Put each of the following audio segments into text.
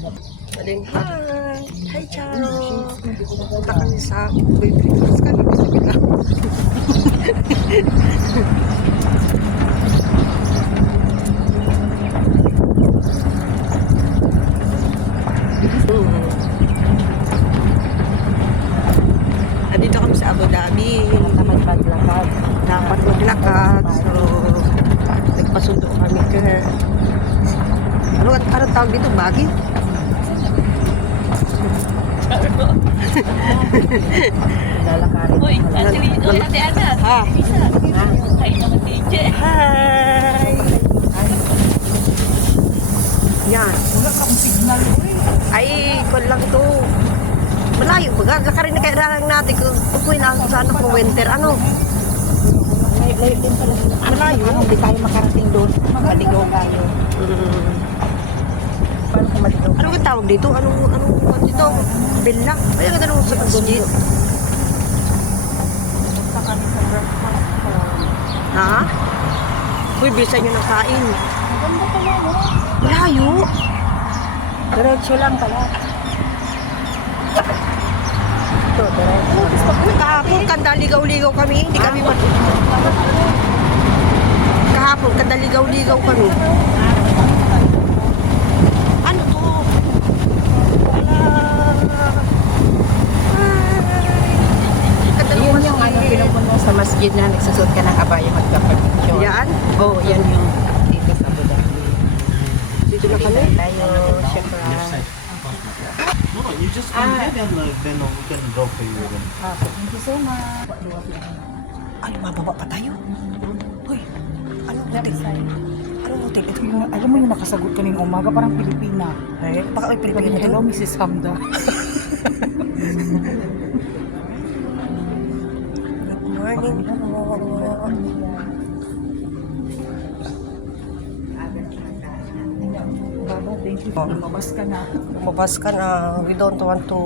Aling hi! Hi, Charo! Punta kami sa Pilipinas kami. Sabi lang. Andito kami sa Abu Dhabi. Dapat maglakad. So, nagpasundo kami ka. Ano tawag dito? Bagi? Uy, Ate Ana. Ha? Bisa. Kain naman DJ. Hi! Yan. Wala kang signal. Ay, kung lang to. Malayo ba? Lakarin na kailangan natin kung pupuin lang sa ano kung winter. Ano? Layo din pala. Malayo. Hindi tayo makarating doon. Maligaw tayo. Paano kung maligaw? Ano ang tawag dito? Anong dito? Bella? Ay, ang ganda nung sa masjid. Punta kami sa breakfast. Ha? Uy, bisa nyo ng kain. Maganda pala, no? Malayo. Diretso lang pala. Ito, diretso. Uy, kahapon, kandaligaw-ligaw kami. Hindi kami kahapon, kandaligaw-ligaw kami. Ano to? Yun yung ano, pinupuno sa masjid na nagsusot ka ng abaya magkapag-picture. Yan? Oo, yan yung dito sa Abu Dhabi. Dito na kami. Tayo, syempre. No, you just come here and then we can drop for you. Thank you so much. Ay, mababa pa tayo. Uy, anong hotel? Anong hotel? Ito Alam mo yung nakasagot ka ng umaga, parang Pilipina. eh, baka may Pilipino Hello, to. Mrs. Hamda. Good morning. Baba, thank you. Lumabas ka na. Lumabas ka na. We don't want to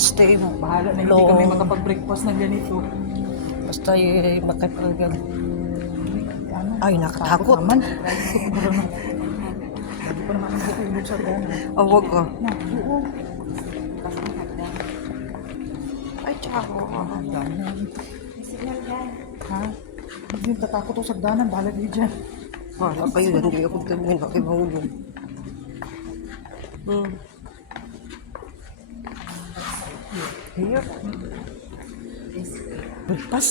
stay Bahala na hindi long. kami makapag-breakfast na ganito. Basta makipag... Ano? Ay, nakatakot. Naman. Lagi pa naman ang bukilog sa gana. Oh, wag ko. Na, oo. Ay, tsako. Ha? Hindi yung tatakot ako sa gana. Bahala din dyan. Wala kayo, hindi ako tingin. Bakit mahulog? Here. Pas.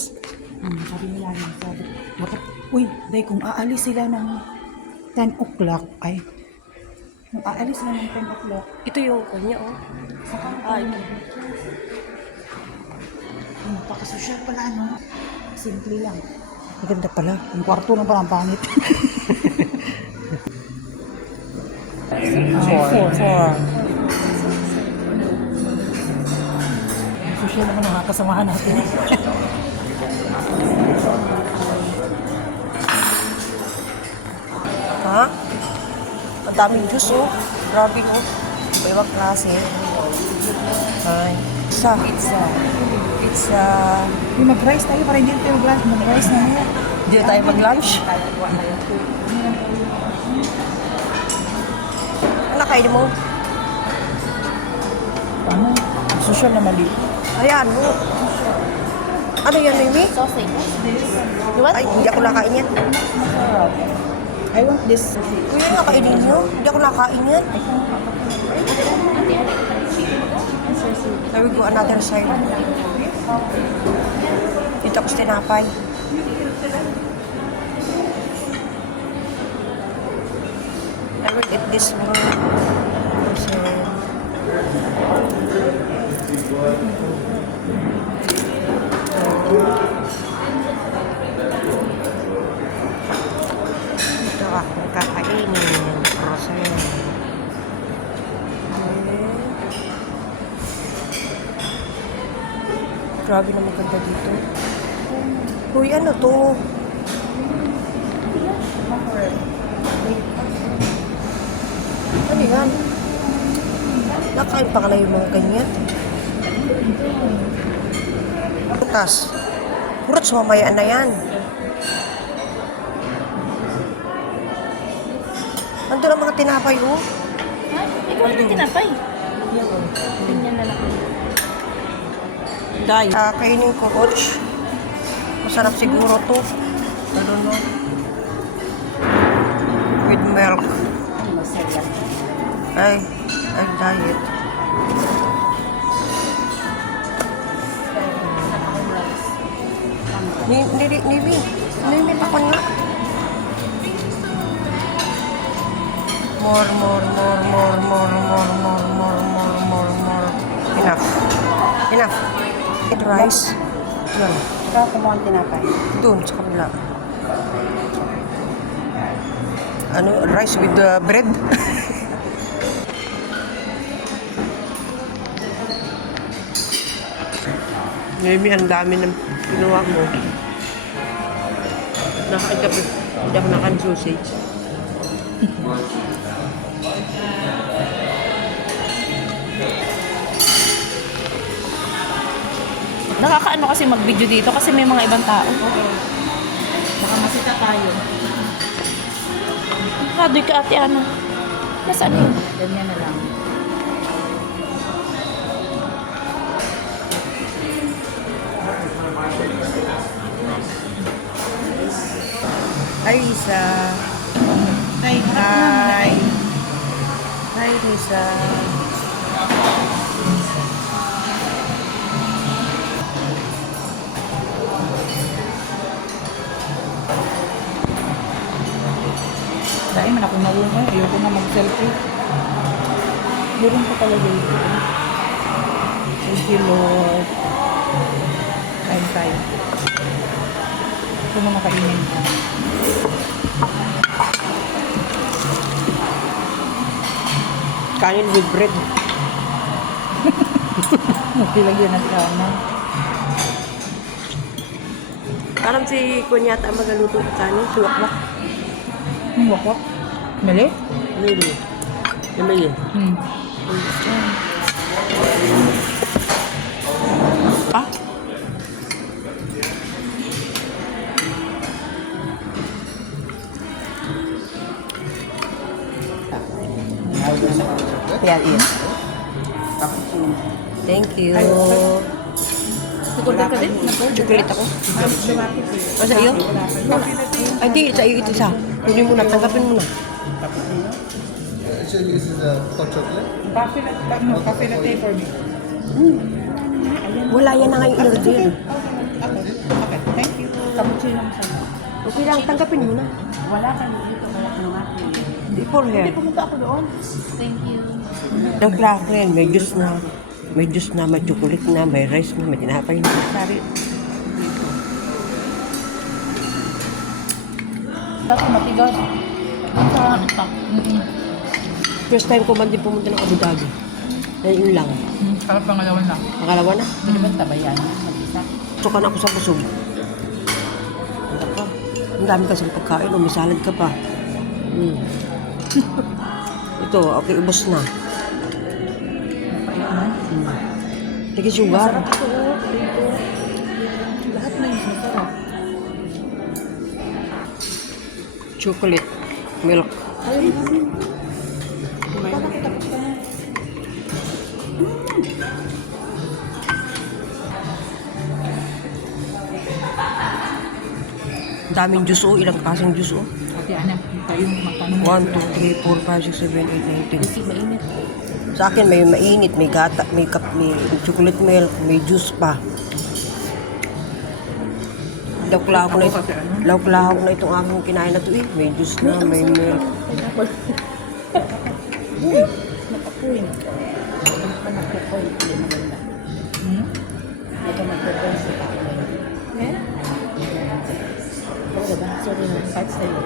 Sabi nila yun. Sabi, dapat, uy, day, kung aalis sila ng 10 o'clock, ay, kung aalis sila ng 10 o'clock, Ito yung kanya, oh. Ay, napakasosyal pala, no? Simple lang. maganda pala. Yung kwarto lang pala ang pangit. Four. Social naman ang kasamahan natin. Ha? Ang daming juice, oh. Grabe, oh. Iba klase. Ay. Pizza. Yung mag-rice tayo para hindi tayo mag-lunch. Mag-rice na yan. Hindi tayo mag-lunch. Ano kainin mo? Ano? Social na mali. Ayan, oh. Ano yan, Mimi? Sausage. Ay, hindi ako nakain yan. I want this. Kuya, nakainin nyo? Hindi ako nakain yan. I will go another side. Dito ako sa tinapay. I will eat this one. So, ito ako kakainin. Process. Grabe na maganda dito. Uy, ano to? Ano yan? Nakain pa ka na yung mga ganyan? Putas. Purot mamaya na yan. Ando na mga tinapay, oh. Ikaw yung tinapay. Ganyan na lang. Dahil kainin ko, coach. Masarap siguro to. I don't know. With milk. Ay, diet. Nili pa ko nga. More. Enough. Eat rice. Yan. Ikaw kumuha ang tinapay. Doon, sa kabila. Ano, rice with bread? Maybe ang dami ng ginawa mo. Nakakagapit. Hindi ako nakan-sausage. Nakakaano kasi mag-video dito kasi may mga ibang tao. Baka masita tayo. Radoy ka ate Ana. Nasaan yun? Ganyan na lang. Hi, Lisa. Ay, Hi. Hi, Lisa. dahil man ako naunga. Ayoko na mag-selfie. Meron ko talaga ito. Thank you, Lord. Kain tayo. Ito mga kainin ko. Kanin with bread. Nagpilagyan ng kanan. Parang si Kunyata ang magaluto ng kanin. Tuwak-wak. Wakwak. Mali? Really? Namili. Ah? Yan, iya. Thank you. Nag-order ka din? Chocolate ako. O sa iyo? Ay, di. Sa iyo ito isa. Kunin mo na. Tanggapin mo na. Actually, this is a hot chocolate. Coffee latte for me. Wala yan na ngayong order. Okay, thank you. Cappuccino mo sa'yo. Okay lang. Tanggapin mo na. Wala ka dito kaya ano nga. Di for her. Pumunta ako doon. Thank you. Ang klaro yan. May juice na. May juice na. May chocolate na. May rice na. May tinapay na. Sari. Dati matigas. Ang sa First time ko man din pumunta ng Abu Dhabi. Yun lang. Parang pangalawan lang. Pangalawa na. Hindi ba tabayan? Mag-isa. Tukan ako sa busog. Ang dami kasing pagkain. May salad ka pa. Ito, okay, ubos na. Tigi sugar. Lahat na yung masarap. Chocolate. Milk. Daming juice oh. Ilang kasing juice oh. Ate Ana, tayo magtanong. 1, 2, 3, 4, 5, 6, 7, 8, 9, 10. Kasi mainit. Sa akin may mainit, may gata, may chocolate milk, may juice pa. Lauk-lahok na ito. Lauk-lahok na itong aking kinain na ito eh. May juice na, may milk. Nakapoy. Nagkukoy. Hindi maganda. Ito nagkukoy sa kakilay. Oo, diba? Sorry na. Kahit sa'yo.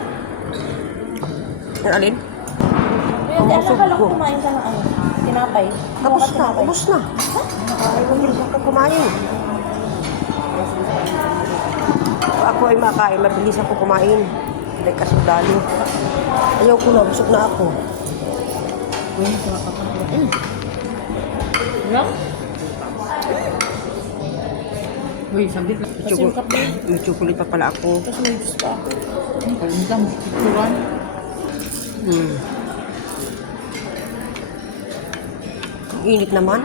Ang alin? Kuya, di alam ka lang kumain ka ng ano? Tinapay. Tapos na, ubos na. Ayaw mo rin ka kumain. Ako ay makain, mabilis ako kumain. Hindi kasi lalo. Ayaw ko na, busog na ako. Lang? Uy, saglit lang. May chocolate pa pala ako. Tapos may juice pa. Kalimutan mo. Turan. Init naman.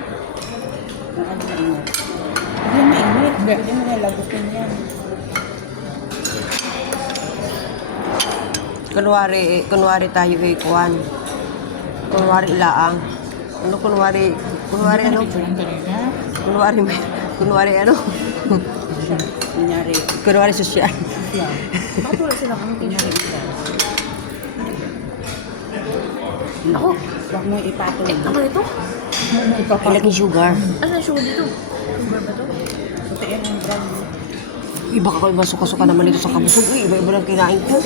Hindi mainit. Pwede mo nalagutin yan. Kunwari tayo ay kuwan. Kunwari laang. Ano kunwari ano? Kunwari ano? Kunwari sosyal. Bakit wala silang ano? Ako. Huwag mo ipatong. Ano ito? Ilagay sugar. Ano yung sugar dito? Sugar ba ito? Putiin yung brand. Iba ka iba suka-suka naman dito sa kabusog. Uy, iba-iba lang kinain ko.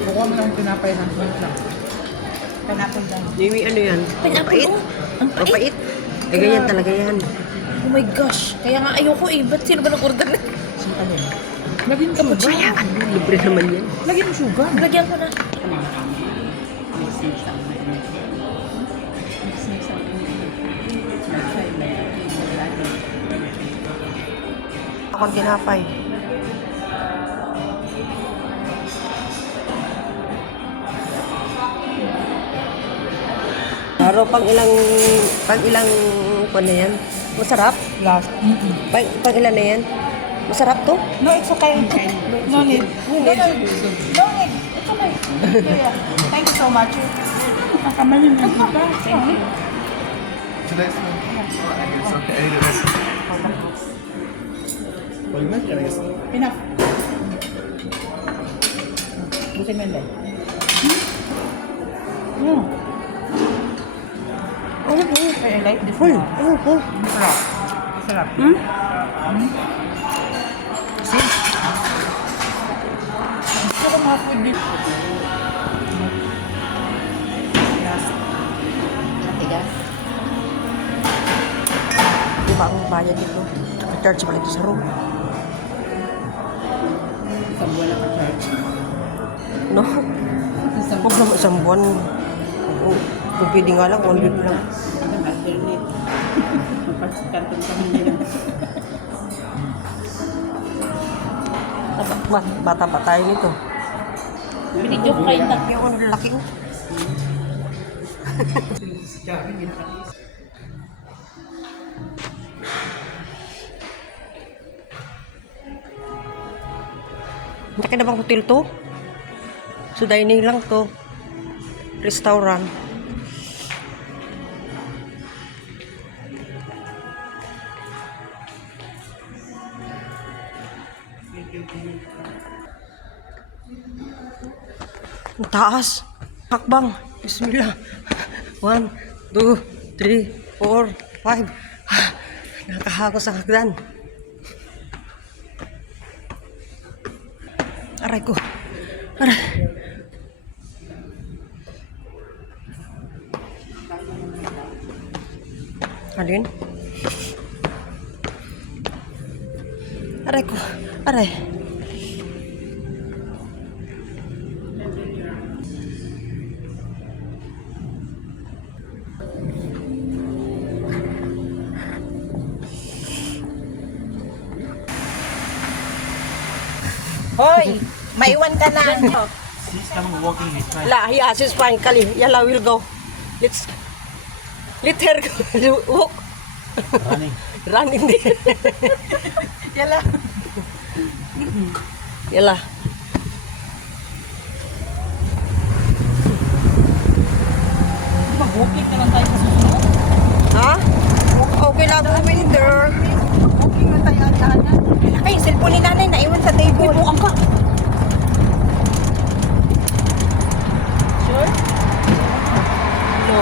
Bukuha mo lang pinapay ng lang. Pinapay lang. Nimi, ano yan? Pineapple, Mapait? oh. Ang pait. Mapait? Eh, ganyan talaga yan. Oh my gosh. Kaya nga ayoko eh. Ba't sino ba nag-order na? Lagyan ka mo ba? Libre naman yan. Lagyan mo sugar. Lagyan ko na. Akong tinapay. Pero pang ilang pa na yan? Masarap? Last. Pang ilan na yan? Masarap to? No, it's okay. No need. No need. No need. It's okay. Yeah. Thank you so much. Nakamanin mo pa. Thank you. Today's one. Oh, I guess okay. I need a rest. Well, you mentioned, I guess. Enough. Busin mo yun. I like this Full. one. Oh, full. Sarap. Sarap. Sarap mga food dito. Matigas. Di ba ang bayad dito? Charge pala ito sa room. Isang buwan na ka-charge. No? Huwag naman isang buwan. Kung pwede nga lang, 1 week lang. Ang alternate. Magpagkantong kami nila. Bata pa tayo nito. Binidyo ko kayo na. Yung ano, laki oh. Laki na bang hotel to? So dining lang to. Restaurant. Ang taas. Hakbang. Bismillah. 1, 2, 3, 4, 5. Nakahagos ang hagdan. Aray ko. Aray. Alin? Aray ko. Aray. Hoy! Maiwan ka na. She's coming walking this time. La, yeah, she's fine. Kali, yalla, we'll go. Let her go. Walk. Running. Running din. Yala. Yalla. Mag-walking na lang tayo sa susunod. Ha? Okay lang po, winter. Walking na tayo lahat. Ay, yung cellphone ni nanay naiwan sa table. Uy, buang ka. Sure? No.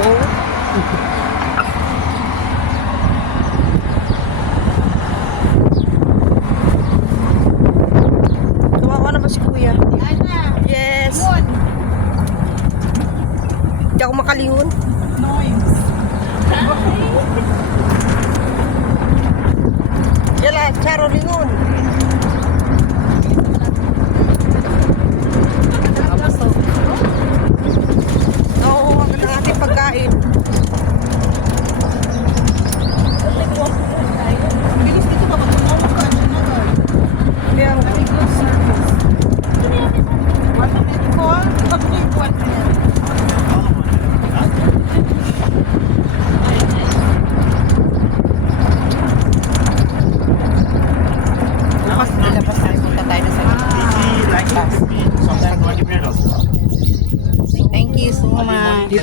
Kawawa naman si kuya. Yes. Hindi ako makalingon. Noise. Yala, Charo, lingon. Oo, ang ganda ng ating pagkain. Bilis dito ka matulog ka. Kaya, What a minute ko. What a minute. Thank you so much.